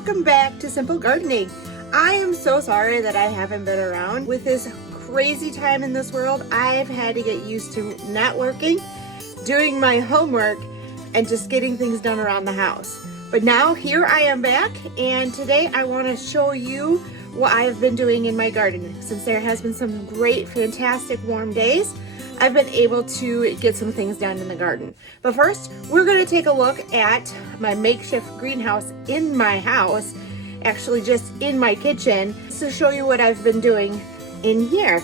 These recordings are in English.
welcome back to Simple Gardening. I am so sorry that I haven't been around. With this crazy time in this world, I've had to get used to not working, doing my homework, and just getting things done around the house. But now here I am back, and today I want to show you what I've been doing in my garden. Since there has been some great, fantastic warm days, I've been able to get some things done in the garden. But first, we're going to take a look at my makeshift greenhouse in my house, actually just in my kitchen, to show you what I've been doing in here.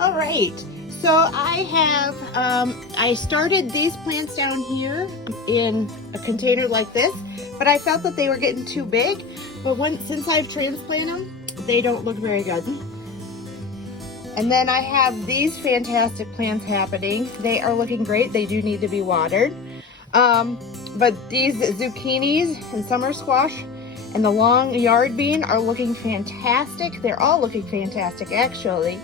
All right, so I started these plants down here in a container like this, but I felt that they were getting too big. But since I've transplanted them, they don't look very good. And then I have these fantastic plants happening. They are looking great. They do need to be watered. But these zucchinis and summer squash and the long yard bean are looking fantastic. They're all looking fantastic, actually.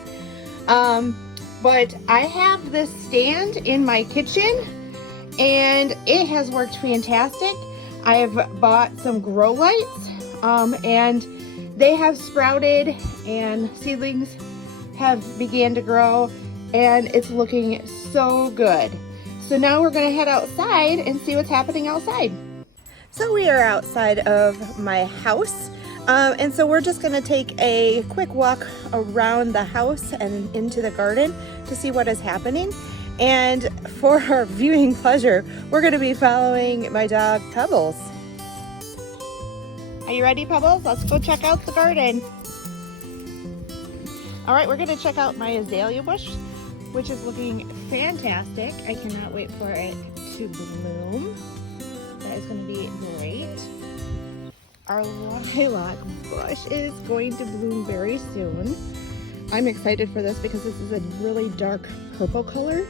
But I have this stand in my kitchen, and it has worked fantastic. I have bought some grow lights, and they have sprouted, and seedlings have began to grow, and it's looking so good. So now we're gonna head outside and see what's happening outside. So we are outside of my house, and so we're just gonna take a quick walk around the house and into the garden to see what is happening. And for our viewing pleasure, we're gonna be following my dog Pebbles. Are you ready, Pebbles? Let's go check out the garden. All right, we're gonna check out my azalea bush, which is looking fantastic. I cannot wait for it to bloom. That is gonna be great. Our lilac bush is going to bloom very soon. I'm excited for this because this is a really dark purple color,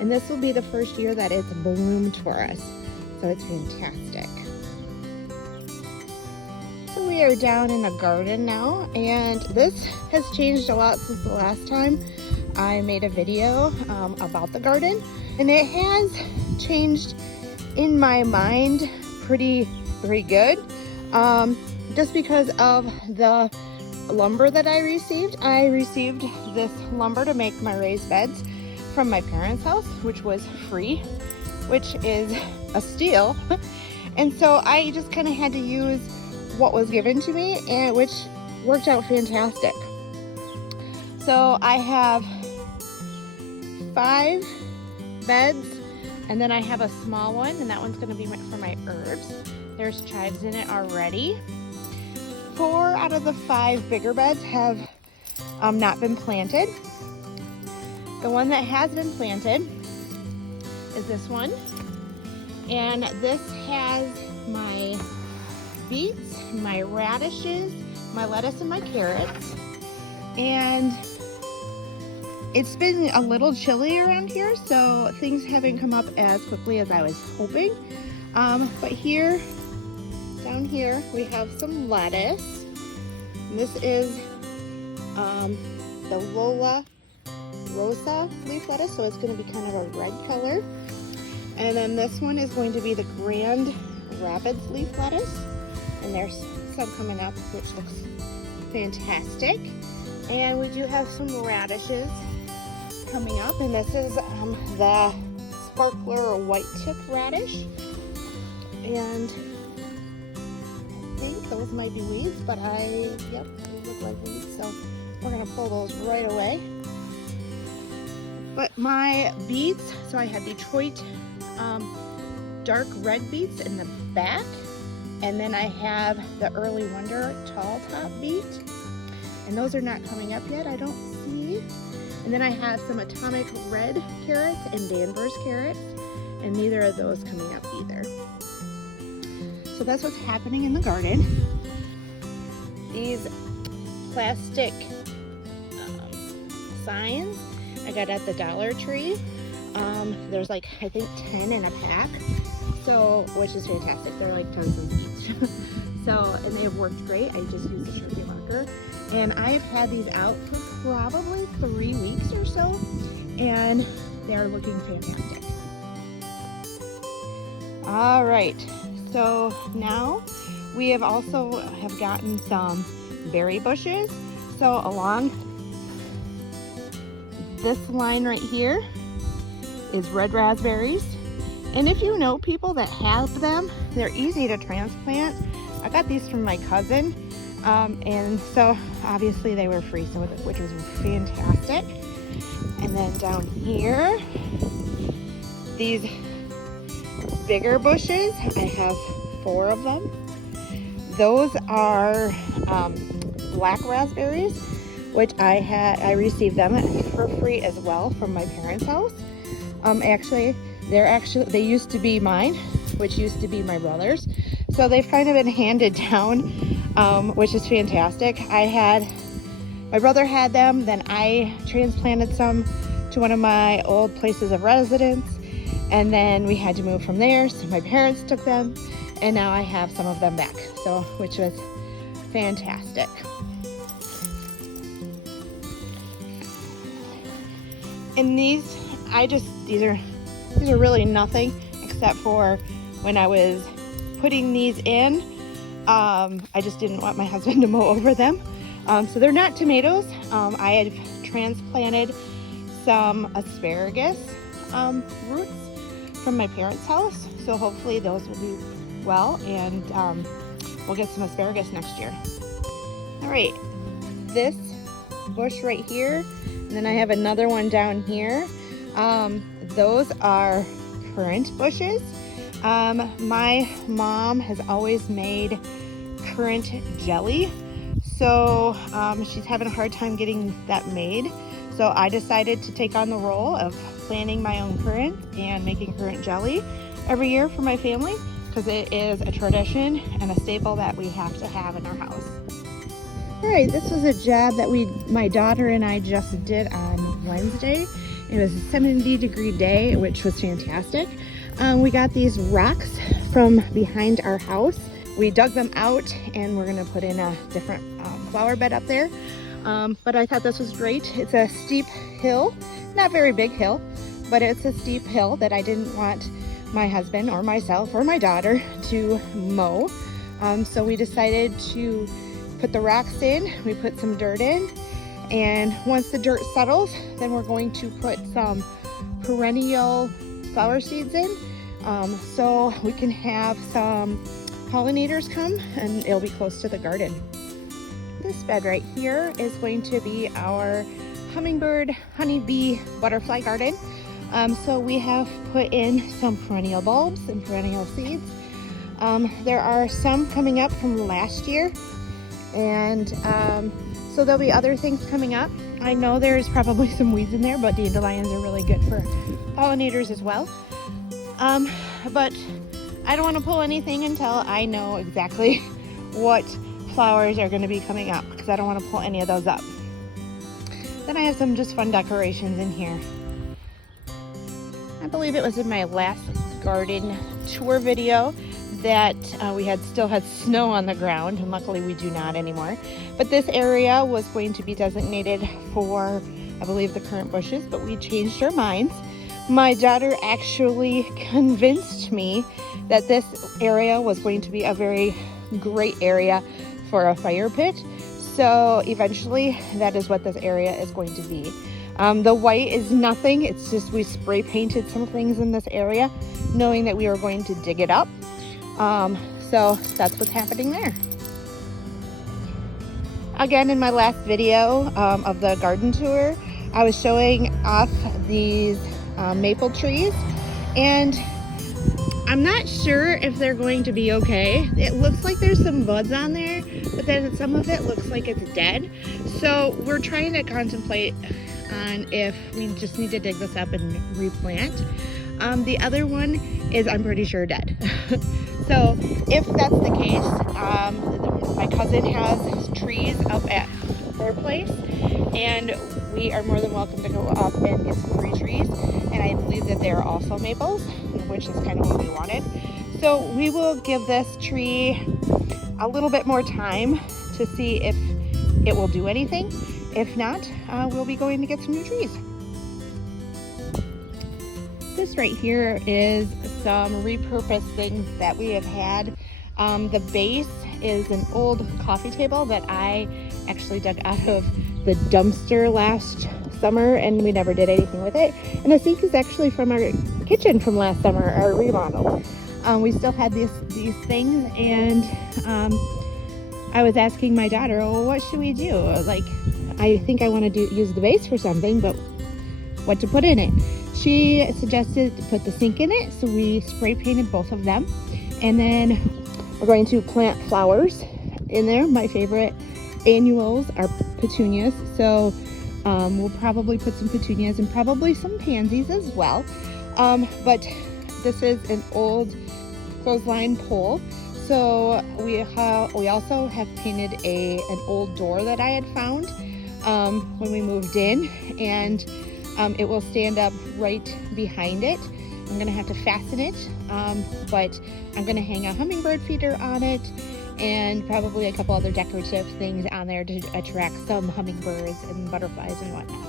and this will be the first year that it's bloomed for us. So it's fantastic. So we are down in the garden now, and this has changed a lot since the last time I made a video about the garden, and it has changed in my mind pretty good, just because of the lumber that I received. I received this lumber to make my raised beds from my parents' house, which was free, which is a steal. And so I just kind of had to use what was given to me, and which worked out fantastic. So I have 5 beds, and then I have a small one, and that one's going to be for my herbs. There's chives in it already. 4 out of the 5 bigger beds have not been planted. The one that has been planted is this one, and this has my beets, my radishes, my lettuce, and my carrots. And it's been a little chilly around here, so things haven't come up as quickly as I was hoping. But here, down here, we have some lettuce. And this is the Lola Rosa leaf lettuce, so it's going to be kind of a red color. And then this one is going to be the Grand Rapids leaf lettuce. And there's some coming up, which looks fantastic. And we do have some radishes coming up, and this is the sparkler white tip radish. And I think those might be weeds, but yep, they look like weeds, so we're gonna pull those right away. But my beets, so I have Detroit dark red beets in the back, and then I have the Early Wonder tall top beet, and those are not coming up yet, I don't see. And then I have some Atomic Red carrots and Danvers carrots, and neither of those coming up either. So that's what's happening in the garden. These plastic signs I got at the Dollar Tree. There's like, I think 10 in a pack, so, which is fantastic. They're like 10 cents each. So, and they have worked great. I just used a Sharpie marker, and I've had these out for probably 3 weeks or so, and they're looking fantastic. All right, so now We have also gotten some berry bushes. So along this line right here is red raspberries. And if you know people that have them, they're easy to transplant. I got these from my cousin. And so obviously they were free, so which was fantastic. And then down here, these bigger bushes, I have 4 of them. Those are black raspberries, which I received them for free as well from my parents' house. They used to be mine, which used to be my brother's. So they've kind of been handed down, which is fantastic. My brother had them, then I transplanted some to one of my old places of residence, and then we had to move from there, so my parents took them, and now I have some of them back, so which was fantastic. And these are really nothing except for when I was putting these in, I just didn't want my husband to mow over them. So they're not tomatoes. I had transplanted some asparagus roots from my parents' house. So hopefully those will do well, and we'll get some asparagus next year. All right, this bush right here, and then I have another one down here. Those are currant bushes. My mom has always made currant jelly, so she's having a hard time getting that made. So I decided to take on the role of planting my own currant and making currant jelly every year for my family, because it is a tradition and a staple that we have to have in our house. All right, this was a job that my daughter and I just did on Wednesday. It was a 70-degree day, which was fantastic. We got these rocks from behind our house. We dug them out, and we're gonna put in a different flower bed up there. But I thought this was great. It's a steep hill, not very big hill, but it's a steep hill that I didn't want my husband or myself or my daughter to mow. So we decided to put the rocks in, we put some dirt in, and once the dirt settles, then we're going to put some perennial flower seeds in, so we can have some pollinators come and it'll be close to the garden. This bed right here is going to be our hummingbird, honeybee, butterfly garden. So we have put in some perennial bulbs and perennial seeds. There are some coming up from last year, and so there'll be other things coming up. I know there's probably some weeds in there, but dandelions are really good for pollinators as well. But I don't want to pull anything until I know exactly what flowers are going to be coming up, because I don't want to pull any of those up. Then I have some just fun decorations in here. I believe it was in my last garden tour video that we still had snow on the ground, and luckily we do not anymore. But this area was going to be designated for, I believe, the currant bushes, but we changed our minds. My daughter actually convinced me that this area was going to be a very great area for a fire pit. So eventually that is what this area is going to be. The white is nothing, it's just we spray painted some things in this area knowing that we were going to dig it up. So that's what's happening there. Again, in my last video of the garden tour, I was showing off these maple trees, and I'm not sure if they're going to be okay. It looks like there's some buds on there, but then some of it looks like it's dead. So we're trying to contemplate on if we just need to dig this up and replant. The other one is, I'm pretty sure, dead. So if that's the case, my cousin has trees up at their place, and we are more than welcome to go up and get some free trees. And I believe that they are also maples, which is kind of what we wanted. So we will give this tree a little bit more time to see if it will do anything. If not, we'll be going to get some new trees. This right here is some repurposed things that we have had. The base is an old coffee table that I actually dug out of the dumpster last summer, and we never did anything with it. And the sink is actually from our kitchen from last summer, our remodel. We still had these things, and I was asking my daughter, well, what should we do? Like, I think I want to use the base for something, but what to put in it? She suggested to put the sink in it, so we spray painted both of them. And then we're going to plant flowers in there. My favorite annuals are petunias, so we'll probably put some petunias and probably some pansies as well. But this is an old clothesline pole. So we also have painted an old door that I had found when we moved in, and it will stand up right behind it. I'm gonna have to fasten it, but I'm gonna hang a hummingbird feeder on it and probably a couple other decorative things on there to attract some hummingbirds and butterflies and whatnot.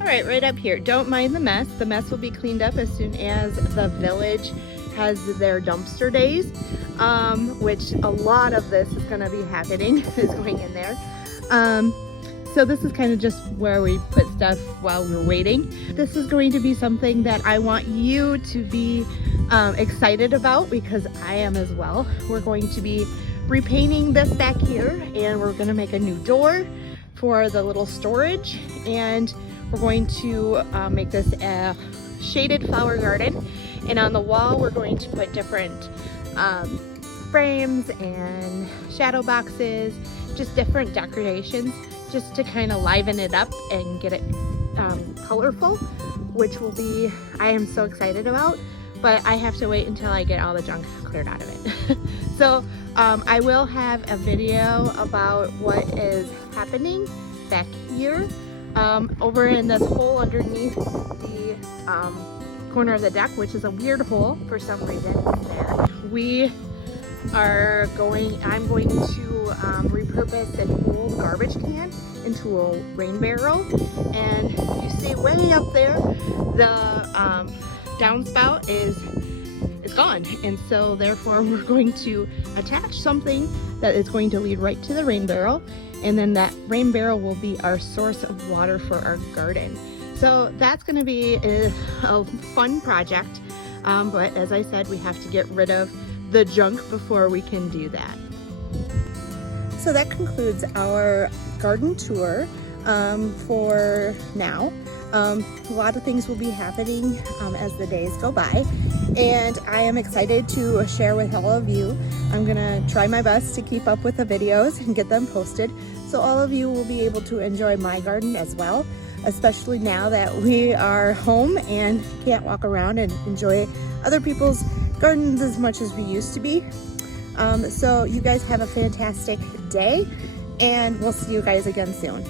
All right up here, don't mind the mess. The mess will be cleaned up as soon as the village has their dumpster days, which a lot of this is gonna be happening, is going in there. So this is kind of just where we put stuff while we're waiting. This is going to be something that I want you to be excited about, because I am as well. We're going to be repainting this back here, and we're gonna make a new door for the little storage, and we're going to make this a shaded flower garden. And on the wall, we're going to put different frames and shadow boxes, just different decorations, just to kind of liven it up and get it colorful, which will be, I am so excited about, but I have to wait until I get all the junk cleared out of it. So I will have a video about what is happening back here, over in this hole underneath the corner of the deck, which is a weird hole for some reason there. I'm going to repurpose an old garbage can into a rain barrel, and you see way up there the downspout is gone, and so therefore we're going to attach something that is going to lead right to the rain barrel, and then that rain barrel will be our source of water for our garden. So that's going to be a fun project, but as I said, we have to get rid of the junk before we can do that. So that concludes our garden tour for now. A lot of things will be happening as the days go by, and I am excited to share with all of you. I'm gonna try my best to keep up with the videos and get them posted, so all of you will be able to enjoy my garden as well, especially now that we are home and can't walk around and enjoy other people's gardens as much as we used to be. So you guys have a fantastic day, and we'll see you guys again soon.